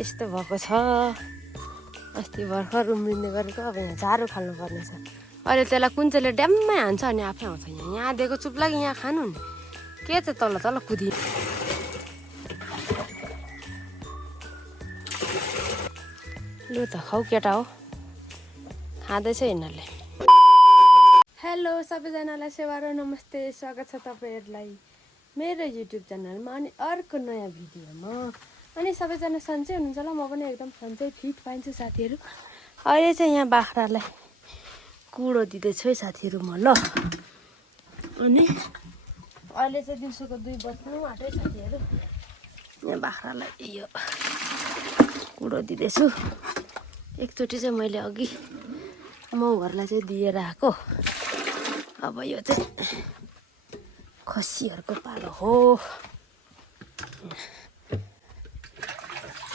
यस्तो भएको छ। अस्ति भर्खर उम्रिँदै गरेको अब यहाँ झारो फाल्नु पर्ने छ। अहिले त्यसलाई कुन चाहिँले ड्याम्मै हान्छ अनि आफै आउँछ। यहाँ दिएको चुप लागि यहाँ खानु नि के चाहिँ तल तल कुदि लु त खाउ केटा हो खाँदैछ यिनीहरूले। हेलो सबैजनालाई सेवा र नमस्ते, स्वागत छ तपाईँहरूलाई मेरो युट्युब च्यानलमा अनि अर्को नयाँ भिडियोमा। अनि सबैजना सन्चै हुनुहुन्छ होला, म पनि एकदम सन्चै फिट पाइन्छु साथीहरू। अहिले चाहिँ यहाँ बाख्रालाई कुडो दिँदैछु है साथीहरू म ल। अनि अहिले चाहिँ दिउँसोको 2 बज्नु आँट्यो साथीहरू। यहाँ बाख्रालाई यो कुडो दिँदैछु। एकचोटि चाहिँ मैले अघि माउहरूलाई चाहिँ दिएर आएको। अब यो चाहिँ खसीहरूको पालो हो।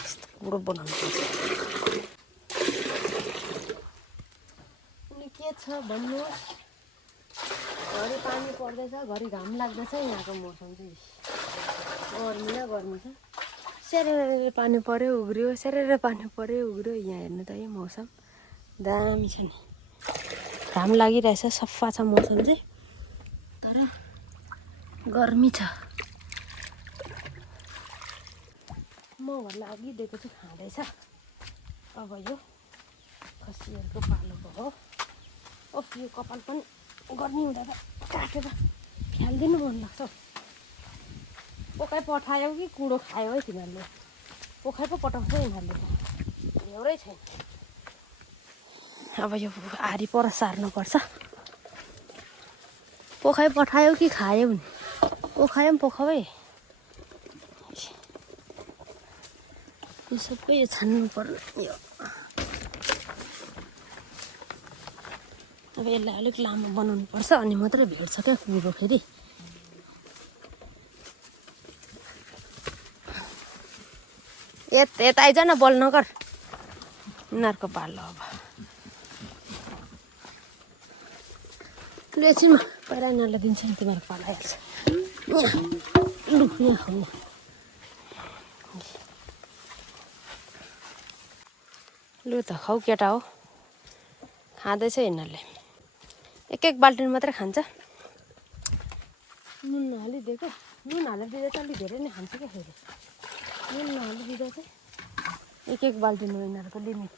यस्तो कुडो बनाउनु पर्छ। अनि के छ भन्नुहोस्, घरि पानी पर्दैछ, घरि घाम लाग्दैछ। यहाँको मौसम चाहिँ गर्मी न गर्मी छ। सेरेर पानी पर्यो उग्रियो, सेरेर पानी पर्यो उग्रियो। यहाँ हेर्नु त यो मौसम दामी छ नि। घाम लागिरहेछ, सफा छ मौसम चाहिँ, तर गर्मी छ। महरूलाई अघि दिएको चाहिँ खाँदैछ। अब यो खसीहरूको पालो भयो। ओफ यो कपाल पनि गर्मी हुँदा त काटेर फ्यालिदिनु मन लाग्छ। पोखाइ पठायो कि कुडो खायो है तिनीहरूले। पोखाइ पो पठाउँछ यिनीहरूले त एउटै छैन। अब यो आरी पर सार्नुपर्छ। पोखाइ पठायो कि खायो नि, पोखायो पनि पोखाउै। यो सबै यो छान्नु पर्ने यो। अब यसलाई अलिक लामो बनाउनु पर्छ अनि मात्रै भेट्छ क्या कुडो फेरि। यता आइज न, बोल नगर। यिनीहरूको पालो अब लु एकछिनमा पहिला यिनीहरूलाई दिन्छ नि, तिमीहरूको पालो आइहाल्छ। यहाँ लु यहाँ खाऊ। लु त खाउ केटा हो खाँदैछ यिनीहरूले। एक बाल्टिन मात्रै खान्छ। नुन नहालिदिएको, नुन हालेर दिँदा चाहिँ अलिक धेरै नै खान्छ क्या फेरि। नुन नहालिदिँदा चाहिँ एक बाल्टिन हो यिनीहरूको लिमिट।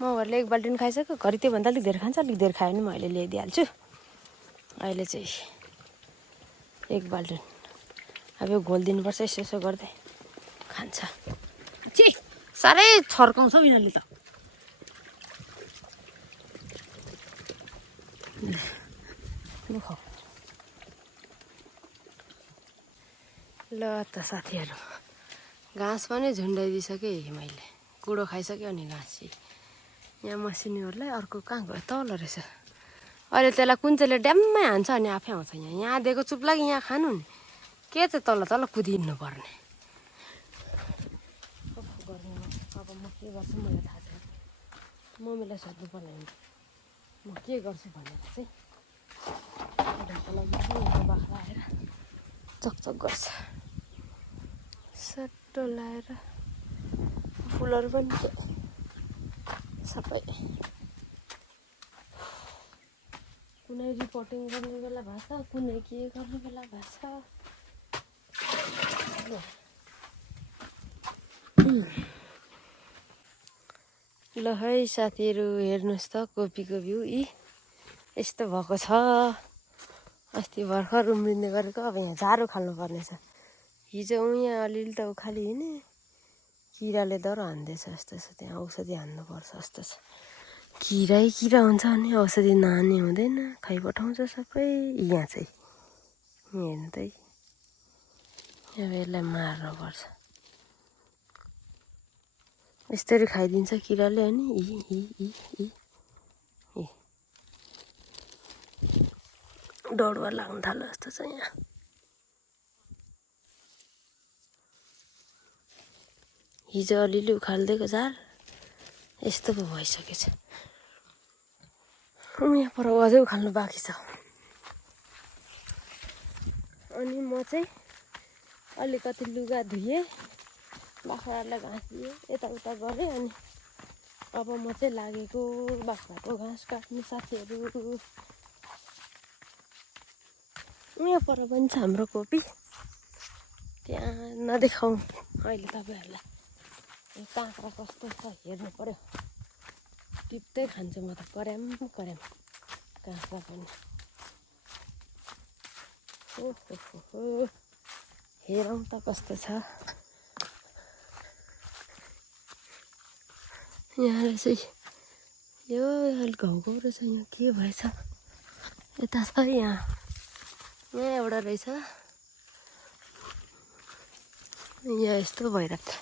महरूले 1 बाल्टिन खाइसक्यो, घरि त्योभन्दा अलिक धेरै खान्छ। अलिक धेरै खायो भने म अहिले ल्याइदिइहाल्छु। अहिले चाहिँ 1 बाल्टिन। अब यो घोलिदिनुपर्छ यसो यसो गर्दै खान्छ। छि साह्रै छर्काउँछ यिनीहरूले त। लु खाऊ। ल त साथीहरू, घाँस पनि झुन्डाइदिइसकेँ मैले। कुडो खाइसक्यो अनि घाँस यहाँ मसिनीहरूलाई। अर्को कहाँ गयो, तल रहेछ। अहिले त्यसलाई कुन चाहिँले ड्याम्मै हान्छ अनि आफै आउँछ। यहाँ दिएको चुप लागि यहाँ खानु नि के चाहिँ तल तल कुदिनु पर्ने। अब म के गर्छु मलाई थाहा छैन। मम्मीलाई सोध्नु पर्ने हुन्छ म के गर्छु भनेर चाहिँ। ढाका लागि यहाँ बाख्रा आएर चकचक गर्छ। सट्टो लाएर फुलहरू पनि सबै। कुनै रिपोर्टिङ गर्ने बेला भएको छ, कुनै के गर्ने बेला भएको छ। ल है साथीहरू हेर्नुहोस् त कोपीको बिउ यस्तो भएको छ। अस्ति भर्खर उम्रिँदै गरेको अब यहाँ झारो फाल्नु पर्ने छ। हिजो यहाँ अलिअलि त उखाली हिँडेँ, किराले डर हान्दैछ जस्तो छ। त्यहाँ औषधि हान्नुपर्छ जस्तो छ। किरै किरा हुन्छ अनि औषधि नहाने हुँदैन, खाइपठाउँछ सबै। यहाँ चाहिँ हेर्नु त अब यसलाई मार्नुपर्छ। यस्तरी खाइदिन्छ किराले। अनि डढुवा लाग्न थाल्यो जस्तो छ यहाँ। हिजो अलिअलि उखालिदिएको झार यस्तो पो भइसकेछ। यहाँ पर अझै उखाल्नु बाँकी छ। अनि म चाहिँ अलिकति लुगा धुएँ, बाख्राहरूलाई घाँस दिएँ यताउता गरेँ अनि अब म चाहिँ लागेको बाख्राको घाँस काट्नु साथीहरू। यहाँ पर पनि छ हाम्रो कोपी, त्यहाँ नदेखाउँ अहिले तपाईँहरूलाई। काँक्रा कस्तो छ हेर्नु पर्यो, टिप्दै खान्छु म त कर्याम काँक्रा पनि। ओहो हेरौँ त कस्तो छ। यहाँ रहेछ यो घाउको रहेछ, यहाँ के भएछ यता छ यहाँ एउटा रहेछ यहाँ यस्तो भइरहेको छ,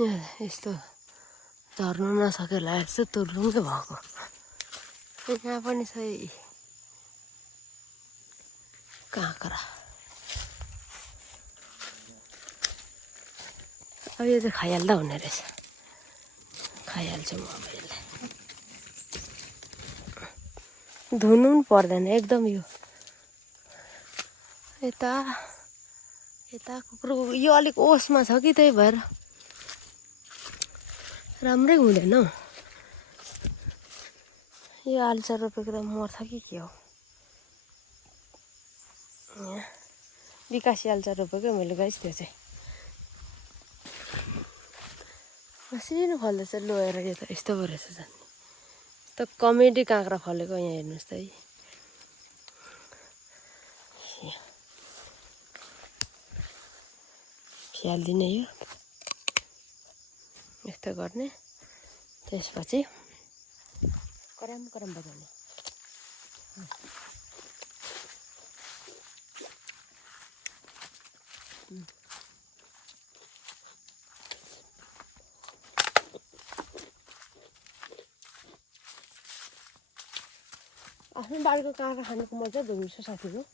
यहाँ यस्तो झर्नु नसकेर यस्तो तुर्लुङ्गै भएको। यहाँ पनि छ काँक्रा। अब यो चाहिँ खाइहाल्दा हुने रहेछ, खाइहाल्छु म अब यसलाई। धुनु पनि पर्दैन एकदम। यो यता कुकुरको यो अलिक ओसमा छ कि त्यही भएर राम्रै हुँदैन हौ। यो आल्चा रोपेको त मर्छ कि के हो। यहाँ विकासी आल्चा रोपेको मैले गाइस, त्यो चाहिँ मसिनो फल्दैछ। लोएर यो त यस्तो पो रहेछ झन्, त कमेडी काँक्रा फलेको। यहाँ हेर्नुहोस् त है, खियालिदिने यो यस्तो गर्ने, त्यसपछि कराम बजाउने। आफ्नो बारीको काँक्रा खानुको मजा धुन्छ साथीहरू।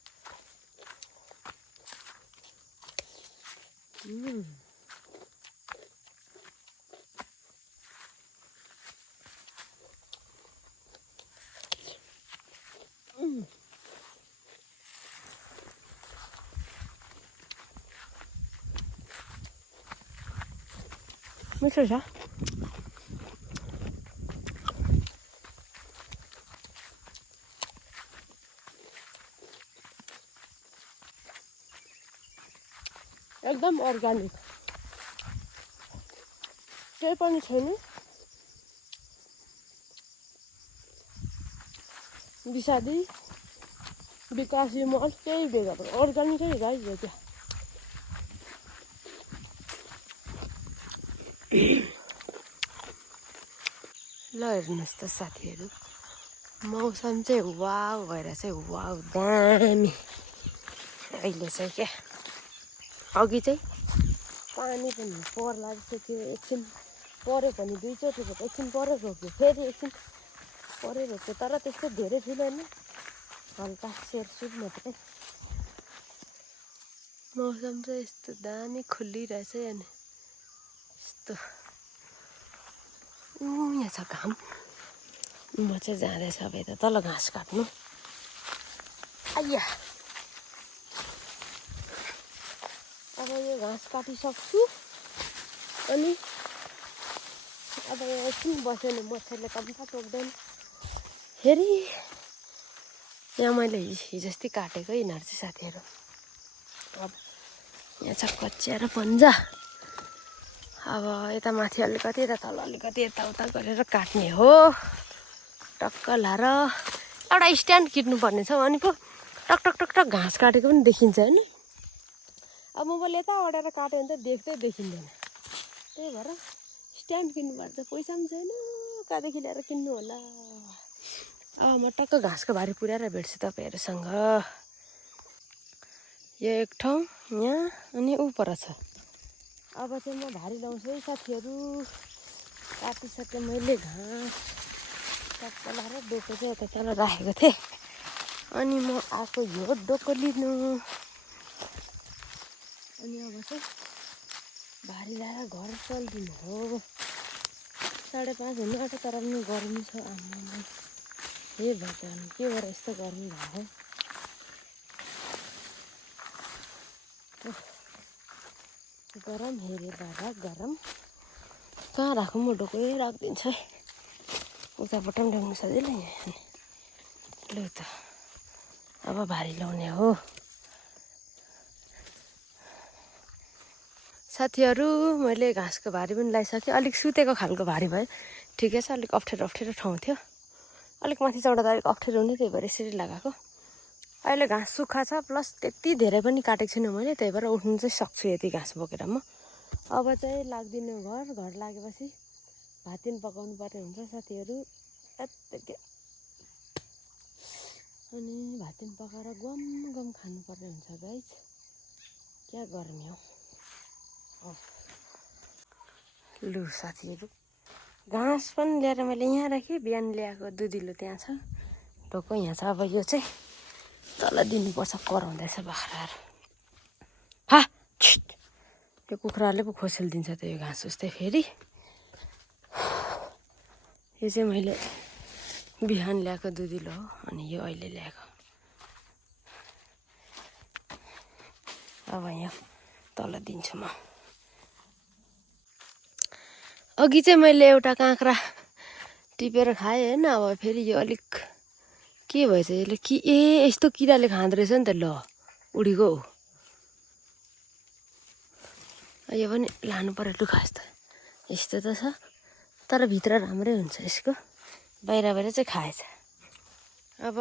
मिठो छ। एकदम अर्ग्यानिक, केही पनि छैन। विषादी विकासी मल केही बेगर अर्ग्यानिकै गाइस हो त्यो। ल हेर्नुहोस् त साथीहरू, मौसम चाहिँ वाउ भएर चाहिँ वाउ दामी अहिले चाहिँ क्या। अघि चाहिँ पानी पनि पर्ला जस्तो थियो, एकछिन पऱ्यो भने दुईचोटि भयो, एकछिन पऱ्यो रोक्यो, फेरि एकछिन पऱ्यो रोक्यो, तर त्यस्तो धेरै थिएन, हल्का सेरसुर मात्रै। मौसम चाहिँ यस्तो दामी खुलिरहेछ। अनि यस्तो यहाँ छ घाम। म चाहिँ जाँदैछ अब यता तल घाँस काट्नु। आइया अब यो घाँस काटिसक्छु अनि अब एकछिन बस्यो भने मच्छरले कम्ता टोक्दैन। फेरि यहाँ मैले हिजोस्ति काटेको यिनीहरू चाहिँ साथीहरू। अब यहाँ छ कचिया र पन्जा। अब यता माथि अलिकति यता तल अलिकति यताउता गरेर काट्ने हो। टक्क लाएर एउटा स्ट्यान्ड किन्नुपर्ने छ, अनि पो टक टक टक टक घाँस काटेको पनि देखिन्छ होइन। अब मोबाइल यता अडेर काट्यो भने त देख्दै देखिँदैन, त्यही भएर स्ट्यान्ड किन्नुपर्छ। पैसा पनि छैन, कहाँदेखि ल्याएर किन्नु होला। अब म टक्क घाँसको भारी पुर्याएर भेट्छु तपाईँहरूसँग। यो एक ठाउँ यहाँ अनि ऊ पर छ। अब चाहिँ म भारी लाउँछु है साथीहरू। काटिसकेँ मैले घाँस, टक्क लाएर डोको चाहिँ यता तल राखेको थिएँ। अनि म आएको यो डोको लिनु। अनि अब चाहिँ भारी ल्याएर घर चल्दिनु हो। 5:30 हुनु आँट्यो तर पनि गर्मी छ। आम्मामा हे भगवान, के भएर यस्तो गर्मी भएको। गरम हेरे बाबा गरम कहाँ राखौँ म ढोकै राखिदिन्छ है उताबाट पनि ल्याउनु सजिलो यहाँ लु त अब भारी ल्याउने हो साथीहरू मैले घाँसको भारी पनि लगाइसकेँ अलिक सुतेको खालको भारी भयो ठिकै छ अलिक अप्ठ्यारो ठाउँ थियो अलिक माथि चढ्दा अलिक अप्ठ्यारो हुने त्यही भएर यसरी लगाएको अहिले घाँस सुक्खा छ प्लस त्यति धेरै पनि काटेको छैन मैले त्यही भएर उठ्नु चाहिँ सक्छु यति घाँस बोकेर म अब चाहिँ लाग्दिनु घर लागेपछि भातदिन पकाउनु पर्ने हुन्छ साथीहरू अनि भातदिन पकाएर गम खानुपर्ने हुन्छ गाइस क्या गर्मी हो लु साथीहरू घाँस पनि ल्याएर मैले यहाँ राखेँ बिहान ल्याएको दुधिलो त्यहाँ छ ढोको यहाँ छ अब यो चाहिँ तल दिनुपर्छ कराउँदैछ बाख्राहरू हा यो कुखुराले पो खोसेलिदिन्छ त यो घाँस उस्तै फेरि यो चाहिँ मैले बिहान ल्याएको दुधिलो हो अनि यो अहिले ल्याएको अब यहाँ तल दिन्छु म अघि चाहिँ मैले एउटा काँक्रा टिपेर खाएँ होइन अब फेरि यो अलिक के भएछ यसले यस्तो किराले खाँदो रहेछ नि त ल उडीको हो यो पनि लानु पर्यो लु खास त यस्तो त छ तर भित्र राम्रै हुन्छ यसको बाहिर चाहिँ खाएछ अब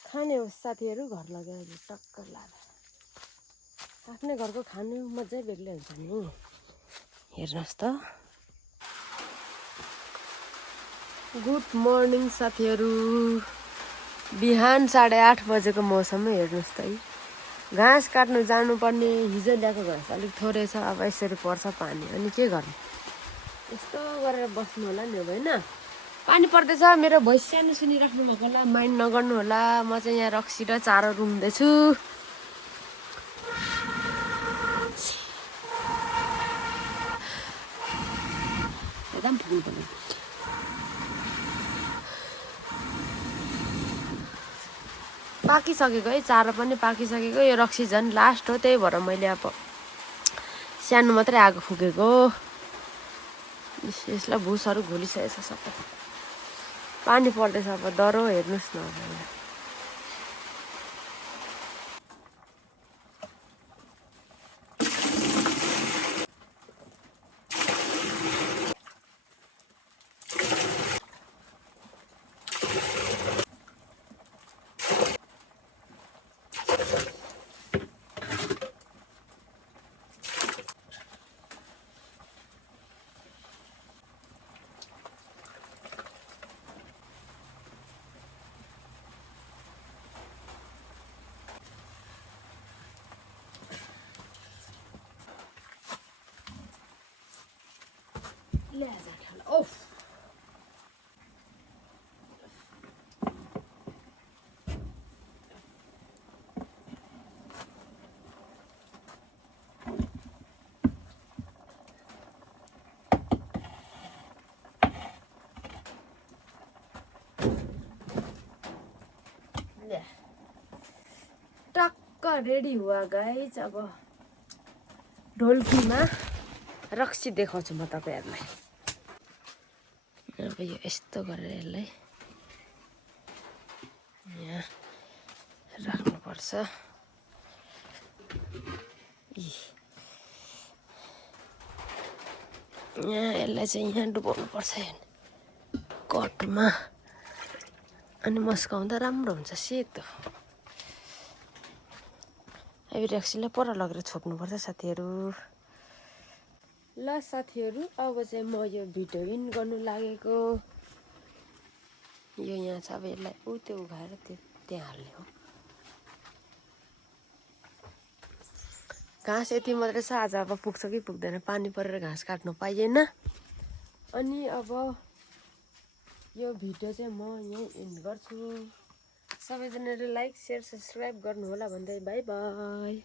खाने हो साथीहरू घर लगेर टक्क लाएर आफ्नै घरको खानु मजै बेग्लै हुन्छ नि हेर्नुहोस् त गुड मर्निङ साथीहरू बिहान 8:30 बजेको मौसम हेर्नुहोस् त है घाँस काट्नु जानुपर्ने हिजो ल्याएको घाँस अलिक थोरै छ अब यसरी पर्छ पानी अनि के गर्नु यस्तो गरेर बस्नु होला नि अब होइन पानी पर्दैछ मेरो भोइस सानो सुनिराख्नु भएको होला माइन्ड नगर्नु होला म चाहिँ यहाँ रक्सी र चारो रुम्दैछु एकदम फुल पनि पाकिसकेको है चारो पनि पाकिसकेको यो रक्सी झन् लास्ट हो त्यही भएर मैले अब सानो मात्रै आगो फुकेको यसलाई भुसहरू घोलिसकेको छ सबै पानी पर्दैछ अब डह्रो हेर्नुहोस् न अब ओफ टक्क रेडी हुआ गाइज अब ढोलकीमा रक्सी देखाउँछु म तपाईँहरूलाई अब यो यस्तो गरेर यसलाई यहाँ राख्नुपर्छ यहाँ यसलाई चाहिँ यहाँ डुबाउनुपर्छ कटमा अनि मस्काउँदा राम्रो हुन्छ सेतो अब रक्सीलाई पर लगेर छोप्नुपर्छ साथीहरू ल साथीहरू अब चाहिँ म यो भिडियो इन गर्नु लागेको यो यहाँ छ अब यसलाई त्यो उघाएर त्यहाँ हाल्ने हो घाँस यति मात्रै छ आज अब पुग्छ कि पुग्दैन पानी परेर घाँस काट्नु पाइएन अनि अब यो भिडियो चाहिँ म यहीँ इन्ड गर्छु सबैजनाले लाइक शेयर सब्सक्राइब गर्नु होला भन्दै बाई बाई